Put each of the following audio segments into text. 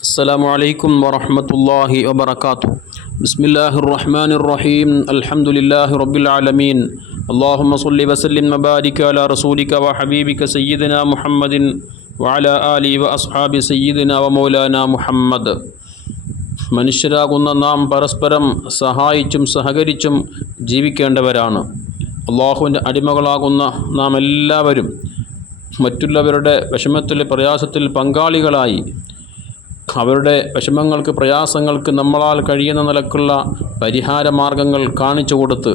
السلام عليكم ورحمة الله وبركاته بسم الله الرحمن الرحيم الحمد لله رب العالمين اللهم صل وسلم وبارك على رسولك وحبيبك سيدنا محمد وعلى آله وأصحاب سيدنا ومولانا محمد മനുഷ്യരാകുന്ന നാം പരസ്പരം സഹായിച്ചും സഹകരിച്ചും ജീവിക്കേണ്ടവരാണ് അള്ളാഹുവിൻ്റെ അടിമകളാകുന്ന നാം എല്ലാവരും മറ്റുള്ളവരുടെ വിഷമത്തിൽ പ്രയാസത്തിൽ പങ്കാളികളായി അവരുടെ വിഷമങ്ങൾക്ക് പ്രയാസങ്ങൾക്ക് നമ്മളാൽ കഴിയുന്ന നിലക്കുള്ള പരിഹാര മാർഗങ്ങൾ കാണിച്ചു കൊടുത്ത്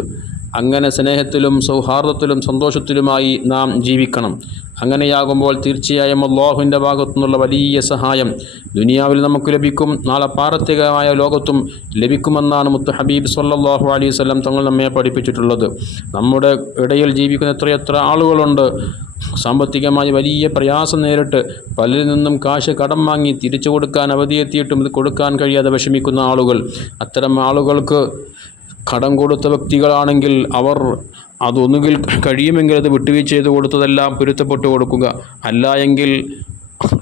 അങ്ങനെ സ്നേഹത്തിലും സൗഹാർദ്ദത്തിലും സന്തോഷത്തിലുമായി നാം ജീവിക്കണം. അങ്ങനെയാകുമ്പോൾ തീർച്ചയായും അള്ളാഹുവിന്റെ ഭാഗത്തു നിന്നുള്ള വലിയ സഹായം ദുനിയാവിൽ നമുക്ക് ലഭിക്കും നാളെ പാരത്രികമായ ലോകത്തും ലഭിക്കുമെന്നാണ് മുത്ത് ഹബീബ് സല്ലാഹു അലൈഹി തങ്ങൾ നമ്മെ പഠിപ്പിച്ചിട്ടുള്ളത്. നമ്മുടെ ഇടയിൽ ജീവിക്കുന്ന എത്രയെത്ര ആളുകളുണ്ട് സാമ്പത്തികമായി വലിയ പ്രയാസം നേരിട്ട് പലരിൽ നിന്നും കാശ് കടം വാങ്ങി തിരിച്ചു കൊടുക്കാൻ അവധിയെത്തിയിട്ടും ഇത് കൊടുക്കാൻ കഴിയാതെ വിഷമിക്കുന്ന ആളുകൾ. അത്തരം ആളുകൾക്ക് കടം കൊടുത്ത വ്യക്തികളാണെങ്കിൽ അവർ അതൊന്നുകിൽ കഴിയുമെങ്കിൽ അത് വിട്ടുവീഴ്ച ചെയ്ത് കൊടുത്തതെല്ലാം പൊരുത്തപ്പെട്ട് കൊടുക്കുക. അല്ല എങ്കിൽ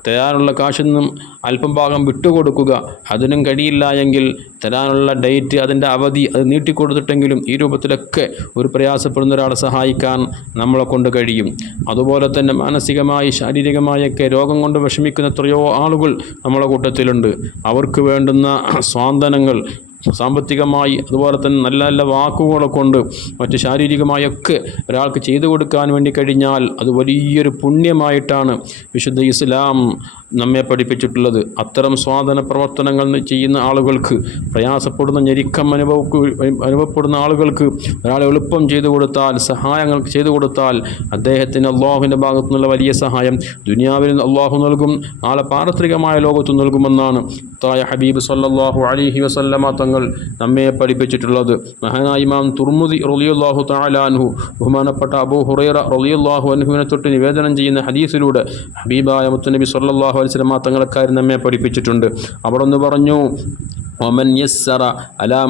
തരാനുള്ള നിന്നും അല്പം ഭാഗം വിട്ടുകൊടുക്കുക. അതിനും കഴിയില്ല എങ്കിൽ തരാനുള്ള ഡേറ്റ് അതിന്റെ അവധി അത് നീട്ടിക്കൊടുത്തിട്ടെങ്കിലും ഈ രൂപത്തിലൊക്കെ ഒരു പ്രയാസപ്പെടുന്ന ഒരാളെ സഹായിക്കാൻ നമ്മളെ കൊണ്ട് കഴിയും. അതുപോലെ തന്നെ മാനസികമായി ശാരീരികമായൊക്കെ രോഗം കൊണ്ട് വിഷമിക്കുന്ന എത്രയോ ആളുകൾ നമ്മളെ കൂട്ടത്തിലുണ്ട്. അവർക്ക് വേണ്ടുന്ന സ്വാന്തനങ്ങൾ സാമ്പത്തികമായി അതുപോലെ തന്നെ നല്ല നല്ല വാക്കുകളെ കൊണ്ട് മറ്റ് ശാരീരികമായൊക്കെ ഒരാൾക്ക് ചെയ്തു കൊടുക്കാൻ വേണ്ടി കഴിഞ്ഞാൽ അത് വലിയൊരു പുണ്യമായിട്ടാണ് വിശുദ്ധ ഇസ്ലാം നമ്മെ പഠിപ്പിച്ചിട്ടുള്ളത്. അത്തരം സ്വാധന പ്രവർത്തനങ്ങൾ ചെയ്യുന്ന ആളുകൾക്ക് പ്രയാസപ്പെടുന്ന ഞെരുക്കം അനുഭവ അനുഭവപ്പെടുന്ന ആളുകൾക്ക് ഒരാളെ എളുപ്പം ചെയ്തു കൊടുത്താൽ സഹായങ്ങൾ ചെയ്തു കൊടുത്താൽ അദ്ദേഹത്തിന് അള്ളാഹുവിന്റെ ഭാഗത്തു നിന്നുള്ള വലിയ സഹായം ദുനിയാവിൽ അള്ളാഹു നൽകും ആളെ പാരത്രികമായ ലോകത്ത് നൽകുമെന്നാണ് തായ ഹബീബ് സല്ലാഹു അലിഹി വസല്ലമ തങ്ങൾ നമ്മെ പഠിപ്പിച്ചിട്ടുള്ളത്. മഹാനായ ഇമാം തുർമുദി റലിയുല്ലാഹു താലാൻഹു ബഹുമാനപ്പെട്ട അബു ഹുറൈറ റലിയുല്ലാഹു അൻഹുവിനെ തൊട്ട് നിവേദനം ചെയ്യുന്ന ഹദീസിലൂടെ ഹബീബായ മുത്തനബി സല്ലാഹു അലിസ്ലമ തങ്ങളക്കാർ നമ്മെ പഠിപ്പിച്ചിട്ടുണ്ട്. അവിടെ ഒന്ന് പറഞ്ഞു ഒമൻ യസ്സറ അലാ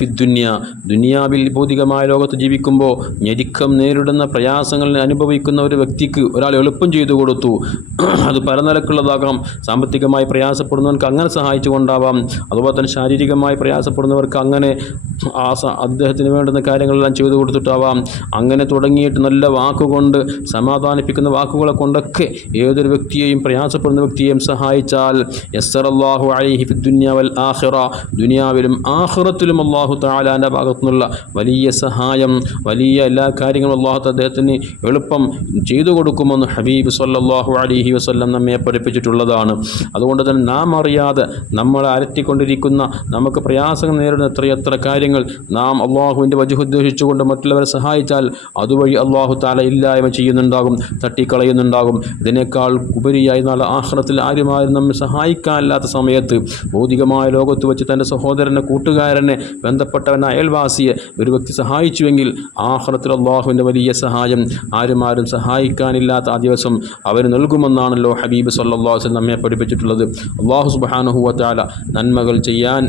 ഫിദ്ദുന്യ ദുനിയാവിൽ ഭൗതികമായ ലോകത്ത് ജീവിക്കുമ്പോൾ ഞെരുക്കം നേരിടുന്ന പ്രയാസങ്ങൾ അനുഭവിക്കുന്ന ഒരു വ്യക്തിക്ക് ഒരാൾ എളുപ്പം ചെയ്തു കൊടുത്തു. അത് പല നിലക്കുള്ളതാകാം സാമ്പത്തികമായി പ്രയാസപ്പെടുന്നവർക്ക് അങ്ങനെ സഹായിച്ചു കൊണ്ടാവാം അതുപോലെ തന്നെ ശാരീരികമായി പ്രയാസപ്പെടുന്നവർക്ക് അങ്ങനെ ആ അദ്ദേഹത്തിന് വേണ്ടുന്ന കാര്യങ്ങളെല്ലാം ചെയ്തു കൊടുത്തിട്ടാവാം. അങ്ങനെ തുടങ്ങിയിട്ട് നല്ല വാക്കുകൊണ്ട് സമാധാനിപ്പിക്കുന്ന വാക്കുകളെ കൊണ്ടൊക്കെ ഏതൊരു വ്യക്തിയെയും പ്രയാസപ്പെടുന്ന വ്യക്തിയെയും സഹായിച്ചാൽ യസ്സറല്ലാഹു അലൈഹി ഫിദ്ദുന്യ വൽ ആഹിറ ദുനിയാവിലും ആഹ്റത്തിലും അള്ളാഹു താലാന്റെ ഭാഗത്തു നിന്നുള്ള വലിയ സഹായം വലിയ എല്ലാ കാര്യങ്ങളും അള്ളാഹു അദ്ദേഹത്തിന് എളുപ്പം ചെയ്തു കൊടുക്കുമെന്ന് ഹബീബ് സല്ലാഹു അലിഹി വസ്ല്ലം നമ്മെ പഠിപ്പിച്ചിട്ടുള്ളതാണ്. അതുകൊണ്ട് തന്നെ നാം അറിയാതെ നമ്മളെ അരറ്റിക്കൊണ്ടിരിക്കുന്ന നമുക്ക് പ്രയാസങ്ങൾ നേരിടുന്ന എത്രയെത്ര കാര്യങ്ങൾ നാം അള്ളാഹുവിന്റെ വജുഹുദ്ദേശിച്ചുകൊണ്ട് മറ്റുള്ളവരെ സഹായിച്ചാൽ അതുവഴി അള്ളാഹു താല ഇല്ലായ്മ ചെയ്യുന്നുണ്ടാകും തട്ടിക്കളയുന്നുണ്ടാകും. ഇതിനേക്കാൾ ഉപരിയായി നാളെ ആഹ്റത്തിൽ ആരുമാരും നമ്മെ സഹായിക്കാനില്ലാത്ത സമയത്ത് ഭൗതികമായ ലോകത്ത് വെച്ച് തന്റെ സഹോദരനെ കൂട്ടുകാരനെ ബന്ധപ്പെട്ടവൻ അയൽവാസിയെ ഒരു വ്യക്തി സഹായിച്ചുവെങ്കിൽ ആഹ്റത്തിൽ അള്ളാഹുവിന്റെ വലിയ സഹായം ആരും ആരും സഹായിക്കാനില്ലാത്ത ആ ദിവസം അവർ നൽകുമെന്നാണല്ലോ ഹബീബ് സല്ലാസ് നമ്മെ പഠിപ്പിച്ചിട്ടുള്ളത്. അള്ളാഹു സുബാനുഹുവത്താല നന്മകൾ ചെയ്യാൻ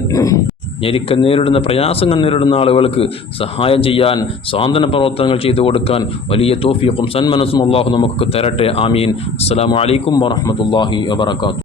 ഞെരുക്കം നേരിടുന്ന പ്രയാസങ്ങൾ നേരിടുന്ന ആളുകൾക്ക് സഹായം ചെയ്യാൻ സ്വാതന്ത്ര്യ പ്രവർത്തനങ്ങൾ ചെയ്തു കൊടുക്കാൻ വലിയ തോഫിയക്കും സന്മനസ്സും അള്ളാഹു നമുക്ക് തരട്ടെ. ആമീൻ. അസ്സാം വലൈക്കും വാഹമത്തല്ലാഹി വാബർക്കാത്തു